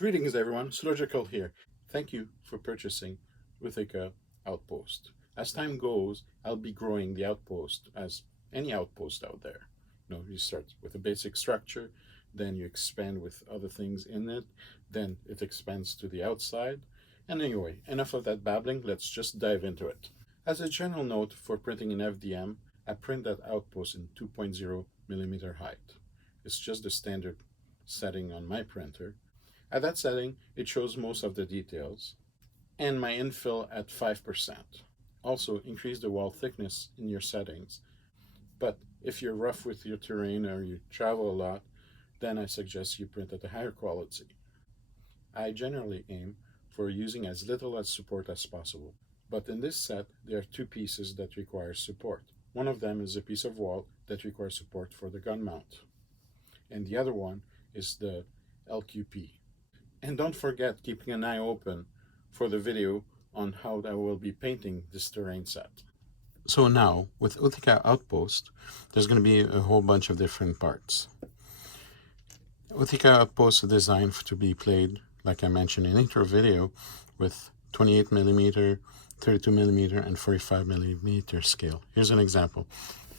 Greetings everyone, Surgical here. Thank you for purchasing Oothicca Outpost. As time goes, I'll be growing the Outpost as any outpost out there. You start with a basic structure, then you expand with other things in it, then it expands to the outside. And anyway, enough of that babbling, let's just dive into it. As a general note for printing in FDM, I print that Outpost in 2.0 millimeter height. It's just the standard setting on my printer. At that setting, it shows most of the details, and my infill at 5%. Also, increase the wall thickness in your settings, but if you're rough with your terrain or you travel a lot, then I suggest you print at a higher quality. I generally aim for using as little as support as possible, but in this set, there are two pieces that require support. One of them is a piece of wall that requires support for the gun mount, and the other one is the LQP. And don't forget keeping an eye open for the video on how I will be painting this terrain set. So now, with Oothicca Outpost, there's going to be a whole bunch of different parts. Oothicca Outpost is designed to be played, like I mentioned in the intro video, with 28mm, 32mm, and 45mm scale. Here's an example.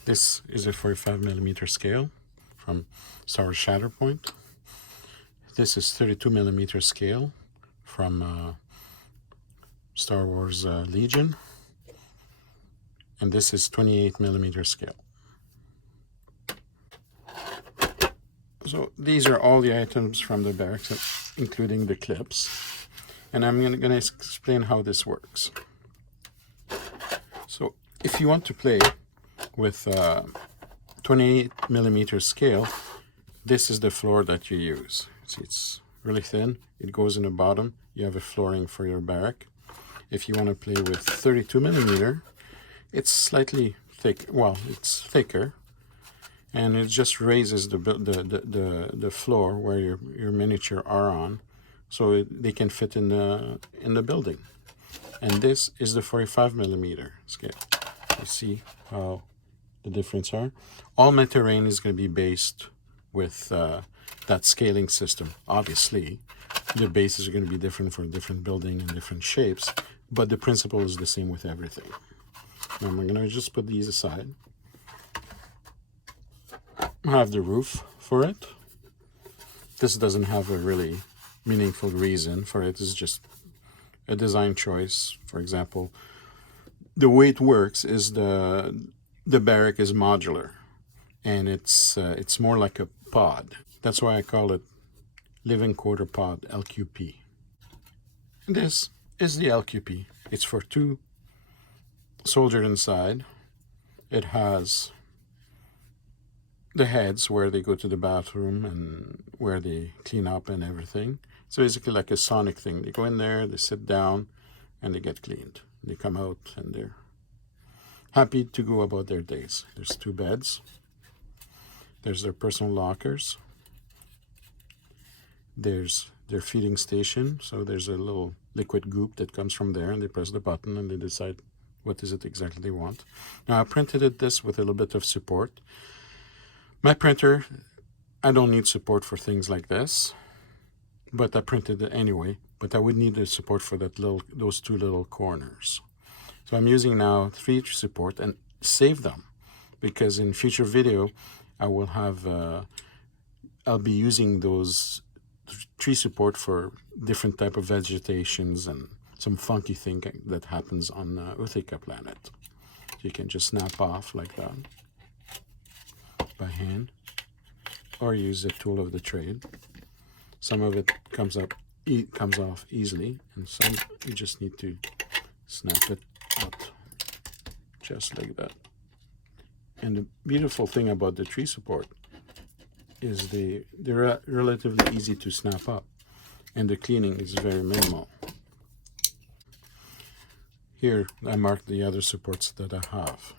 This is a 45mm scale from Star Wars Shatterpoint. This is 32mm scale from Star Wars Legion, and this is 28mm scale. So these are all the items from the barracks, including the clips, and I'm going to explain how this works. So if you want to play with 28mm scale, this is the floor that you use. See, it's really thin. It goes in the bottom. You have a flooring for your barrack. If you want to play with 32mm, it's slightly thick. Well, it's thicker, and it just raises the floor where your miniature are on, so they can fit in the building. And this is the 45mm scale. You see how the difference are. All my terrain is going to be based with that scaling system. Obviously, the bases are going to be different for different building and different shapes, but the principle is the same with everything. Now I'm going to just put these aside. I have the roof for it. This doesn't have a really meaningful reason for it. It's just a design choice. For example, the way it works is the barrack is modular, and it's more like a pod. That's why I call it living quarter pod, LQP. This is the LQP. It's for two soldiers inside. It has the heads where they go to the bathroom and where they clean up and everything. It's basically like a Sonic thing. They go in there, they sit down, and they get cleaned. They come out and they're happy to go about their days. There's two beds. There's their personal lockers. There's their feeding station. So there's a little liquid goop that comes from there, and they press the button and they decide what is it exactly they want. Now I printed this with a little bit of support. My printer, I don't need support for things like this, but I printed it anyway. But I would need the support for those two little corners. So I'm using now 3 support, and save them, because in future video I will have I'll be using those tree support for different type of vegetations and some funky thing that happens on Oothicca planet. You can just snap off like that by hand, or use the tool of the trade. Some of it comes off easily, and some you just need to snap it out just like that. And the beautiful thing about the tree support is they're relatively easy to snap up, and the cleaning is very minimal. Here I marked the other supports that I have.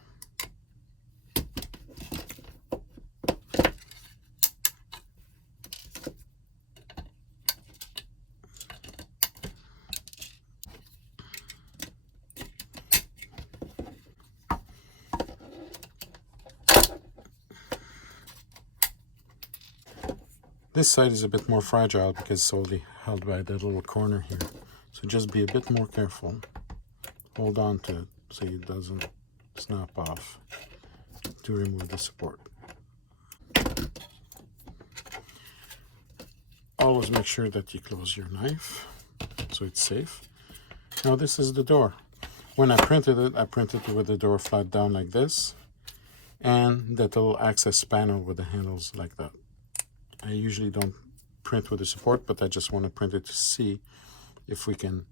This side is a bit more fragile because it's only held by that little corner here. So just be a bit more careful. Hold on to it so it doesn't snap off to remove the support. Always make sure that you close your knife so it's safe. Now this is the door. When I printed it with the door flat down like this, and that little access panel with the handles like that. I usually don't print with the support, but I just want to print it to see if we can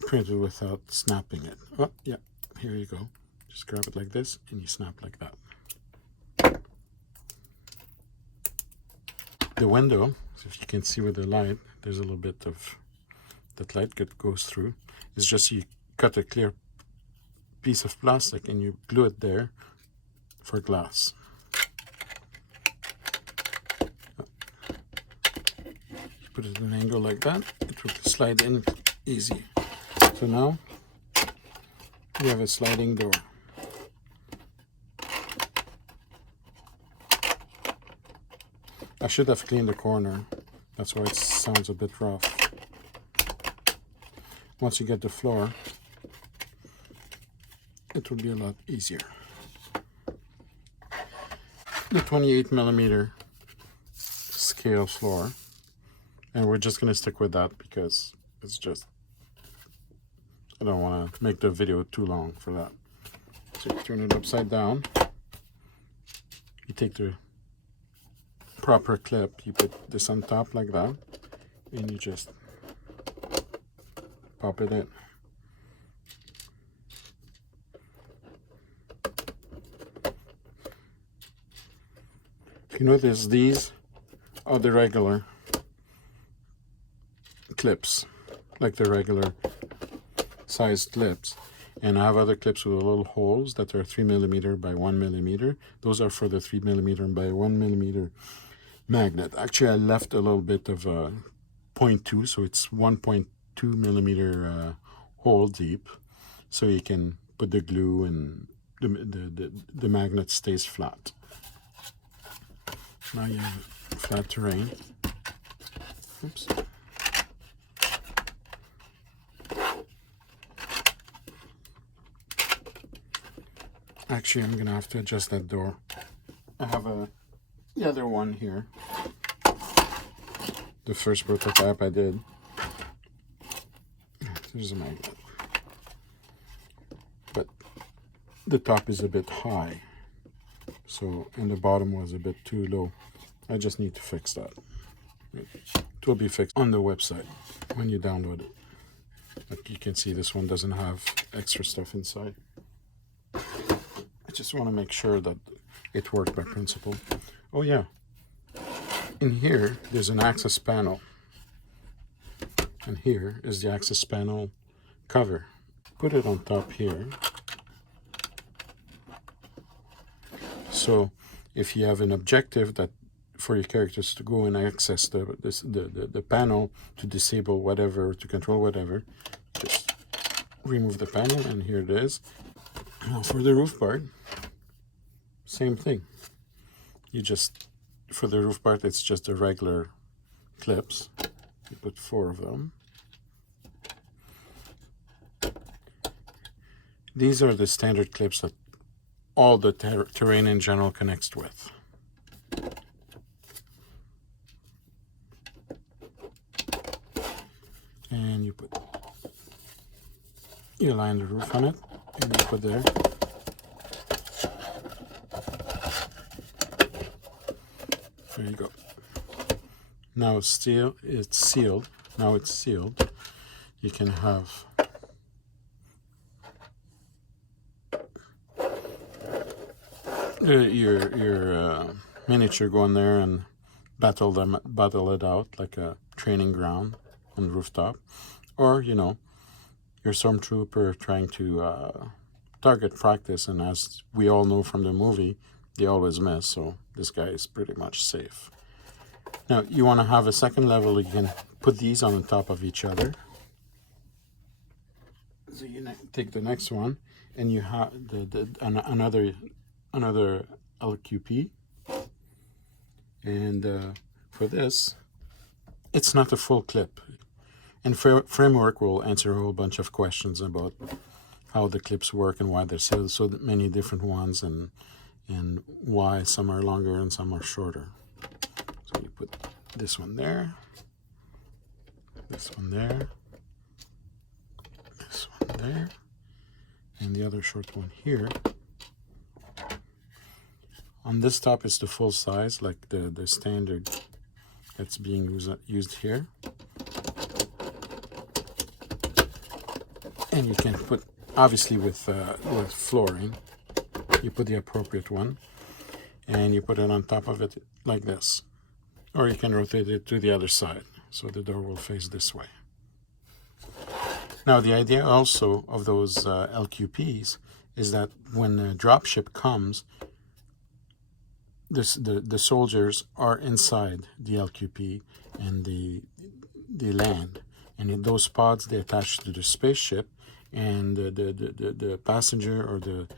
print it without snapping it. Oh, yeah, here you go. Just grab it like this, and you snap like that. The window, so if you can see with the light, there's a little bit of that light that goes through. It's just you cut a clear piece of plastic and you glue it there for glass. Put it in an angle like that, it will slide in easy. So now we have a sliding door. I should have cleaned the corner, that's why it sounds a bit rough. Once you get the floor, it will be a lot easier. The 28mm scale floor, and we're just going to stick with that because it's just, I don't want to make the video too long for that. So you turn it upside down, you take the proper clip, you put this on top like that, and you just pop it in. If you notice, these are the regular clips, like the regular sized clips, and I have other clips with little holes that are 3mm by 1mm. Those are for the 3mm by 1mm magnet. Actually, I left a little bit of a 0.2, so it's 1.2mm hole deep, so you can put the glue and the magnet stays flat. Now you have flat terrain. Oops. Actually, I'm gonna have to adjust that door. I have the other one here. The first prototype I did. There's a magnet. But the top is a bit high. So, and the bottom was a bit too low. I just need to fix that. It will be fixed on the website when you download it. Like you can see, this one doesn't have extra stuff inside. I just want to make sure that it worked by principle. Oh yeah, in here there's an access panel, and here is the access panel cover. Put it on top here. So if you have an objective that for your characters to go and access the panel to disable whatever, to control whatever, just remove the panel, and here it is. Now for the roof part, same thing. You just, for the roof part, it's just the regular clips. You put 4 of them. These are the standard clips that all the terrain in general connects with. And you line the roof on it, and you put there. There you go. Now it's sealed. Now it's sealed. You can have your miniature go in there and battle it out like a training ground on the rooftop, or your stormtrooper trying to target practice, and as we all know from the movie, they always miss, so this guy is pretty much safe. Now you want to have a second level. You can put these on top of each other. So you take the next one, and you have another LQP, and For this, it's not a full clip. And framework will answer a whole bunch of questions about how the clips work and why there's so many different ones, and why some are longer and some are shorter. So you put this one there, this one there, this one there, and the other short one here. On this top is the full size, like the standard that's being used here. And you can put, obviously with flooring, you put the appropriate one, and you put it on top of it like this. Or you can rotate it to the other side, so the door will face this way. Now the idea also of those LQPs is that when a dropship comes, the soldiers are inside the LQP and the land, and in those pods they attach to the spaceship, and the passenger or the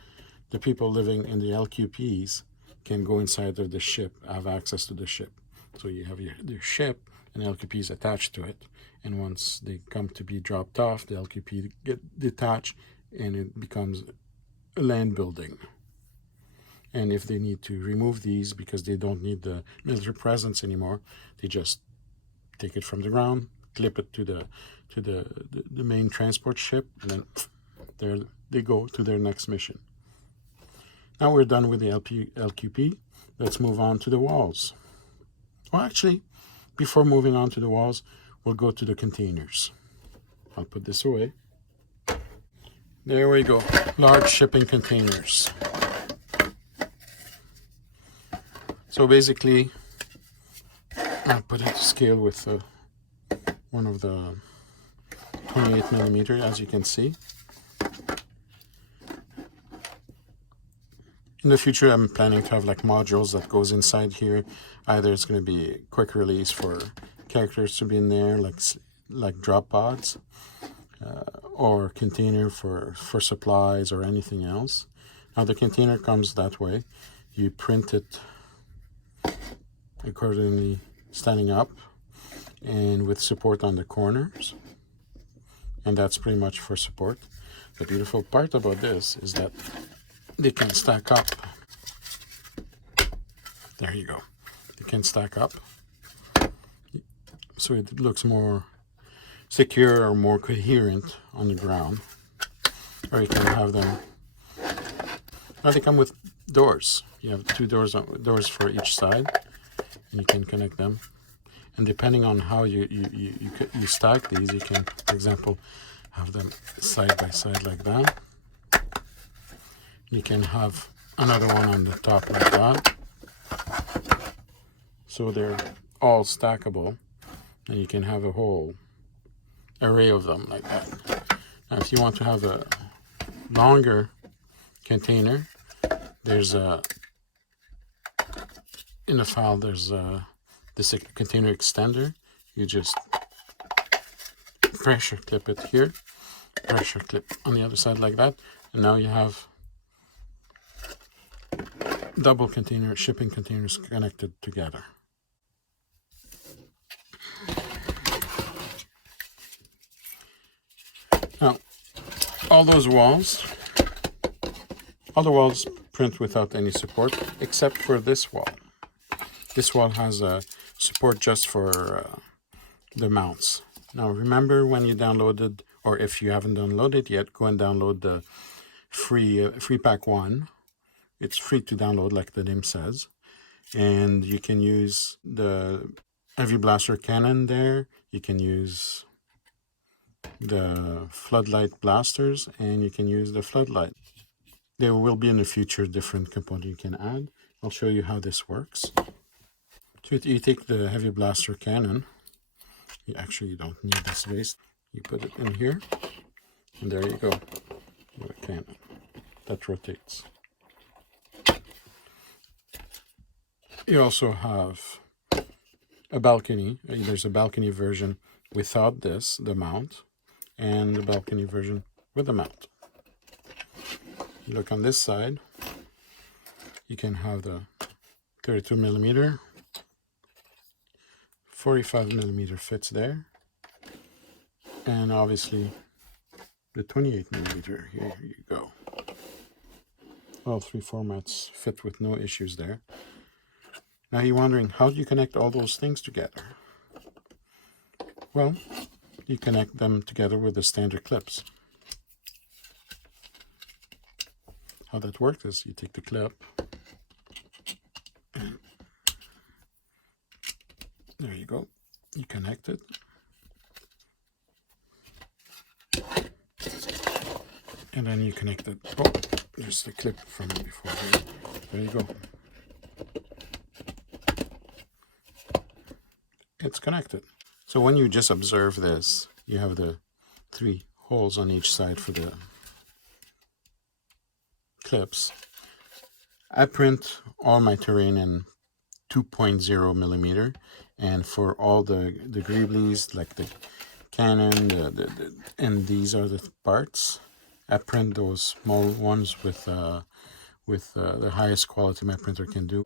people living in the LQPs can go inside of the ship, have access to the ship. So you have your ship and LQPs attached to it, and once they come to be dropped off, the LQP get detached and it becomes a land building. And if they need to remove these because they don't need the military presence anymore, they just take it from the ground, clip it to the main transport ship, and then there they go to their next mission. Now we're done with the LQP. Let's move on to the walls. Well, actually, before moving on to the walls, we'll go to the containers. I'll put this away. There we go. Large shipping containers. So basically, I'll put it to scale with one of the 28 millimeter, as you can see. In the future, I'm planning to have like modules that goes inside here. Either it's going to be quick release for characters to be in there, like drop pods, or container for supplies or anything else. Now the container comes that way. You print it accordingly, standing up and with support on the corners, and that's pretty much for support. The beautiful part about this is that they can stack up. There you go. They can stack up, so it looks more secure or more coherent on the ground. Or you can have them. Now they come with doors. You have two doors for each side, and you can connect them. And depending on how you stack these, you can, for example, have them side by side like that. You can have another one on the top like that. So they're all stackable, and you can have a whole array of them like that. Now if you want to have a longer container, there's in the file there's this container extender. You just pressure clip it here, pressure clip on the other side like that, and now you have double container shipping containers connected together. Now all the walls print without any support except for this wall. This wall has a support just for the mounts. Now remember, when you downloaded, or if you haven't downloaded yet, go and download the free pack 1. It's free to download, like the name says, and you can use the heavy blaster cannon there. You can use the floodlight blasters, and you can use the floodlight. There will be in the future different components you can add. I'll show you how this works. So you take the heavy blaster cannon. You don't need this base. You put it in here, and there you go. With a cannon that rotates. You also have a balcony. There's a balcony version without this, the mount, and the balcony version with the mount. You look on this side, you can have the 32 millimeter 45 millimeter fits there, and obviously the 28 millimeter. Here you go. All three formats fit with no issues there. Now you're wondering, how do you connect all those things together? Well, you connect them together with the standard clips. How that works is you take the clip, and there you go. You connect it, and then you connect it. Oh, there's the clip from before here. There you go. It's connected. So when you just observe this, you have the 3 holes on each side for the clips. I print all my terrain in 2.0 millimeter, and for all the greeblies, like the cannon, and these are the parts, I print those small ones with the highest quality my printer can do.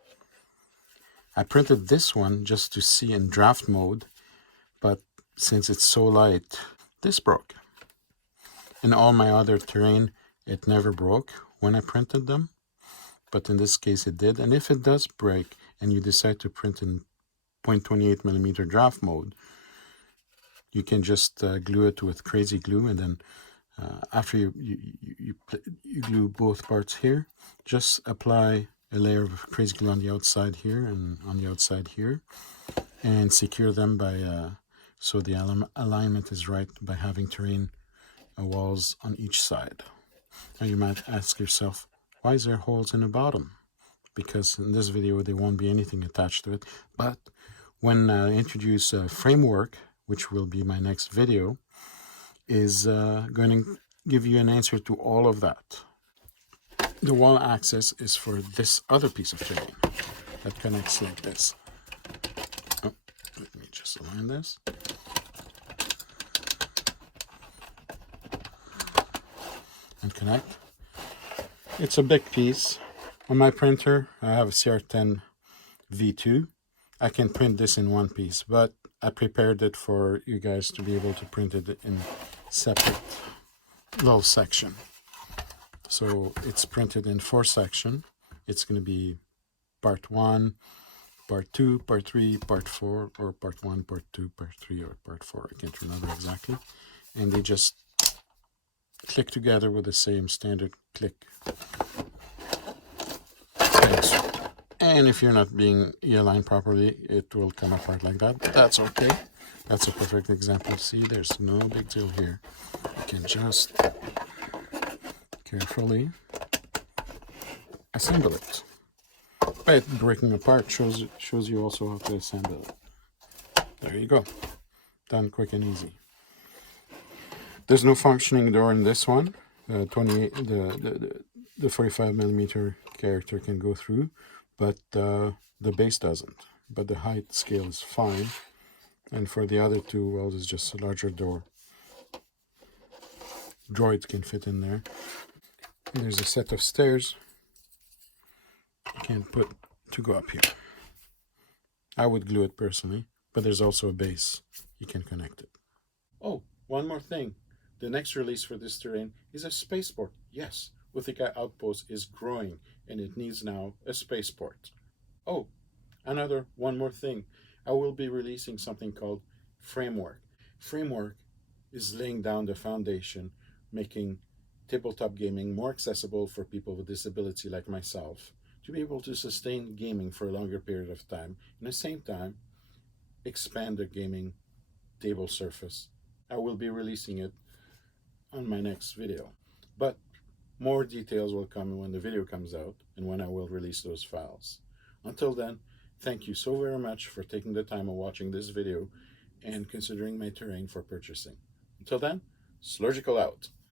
I printed this one just to see in draft mode, but since it's so light, this broke. In all my other terrain, it never broke when I printed them, but in this case it did. And if it does break and you decide to print in 0.28 millimeter draft mode, you can just glue it with crazy glue, and then after you glue both parts here, just apply a layer of crazy glue on the outside here and on the outside here, and secure them by so the alignment is right by having terrain walls on each side. Now you might ask yourself, why is there holes in the bottom? Because in this video there won't be anything attached to it, but when I introduce a framework, which will be my next video, is going to give you an answer to all of that. The wall access is for this other piece of terrain that connects like this. Oh, let me just align this. And connect. It's a big piece. On my printer, I have a CR10 V2. I can print this in one piece, but I prepared it for you guys to be able to print it in separate little section. So it's printed in 4 sections. It's going to be part 1, part 2, part 3, part 4, or part 1, part 2, part 3, or part 4. I can't remember exactly. And they just click together with the same standard click. And if you're not being aligned properly, it will come apart like that. That's okay. That's a perfect example. See, there's no big deal here. You can just carefully assemble it. But breaking apart shows you also how to assemble it. There you go. Done quick and easy. There's no functioning door in this one. 28 the 45 millimeter character can go through, but the base doesn't. But the height scale is fine. And for the other two, well, there's just a larger door. Droid can fit in there. And there's a set of stairs you can put to go up here. I would glue it personally, but there's also a base. You can connect it. Oh, one more thing. The next release for this terrain is a spaceport. Yes, Oothicca Outpost is growing, and it needs now a spaceport. Oh, one more thing. I will be releasing something called Framework. Framework is laying down the foundation, making tabletop gaming more accessible for people with disability like myself, to be able to sustain gaming for a longer period of time, and at the same time, expand the gaming table surface. I will be releasing it on my next video. But more details will come when the video comes out and when I will release those files. Until then, thank you so very much for taking the time of watching this video and considering my terrain for purchasing. Until then, Slurgical out.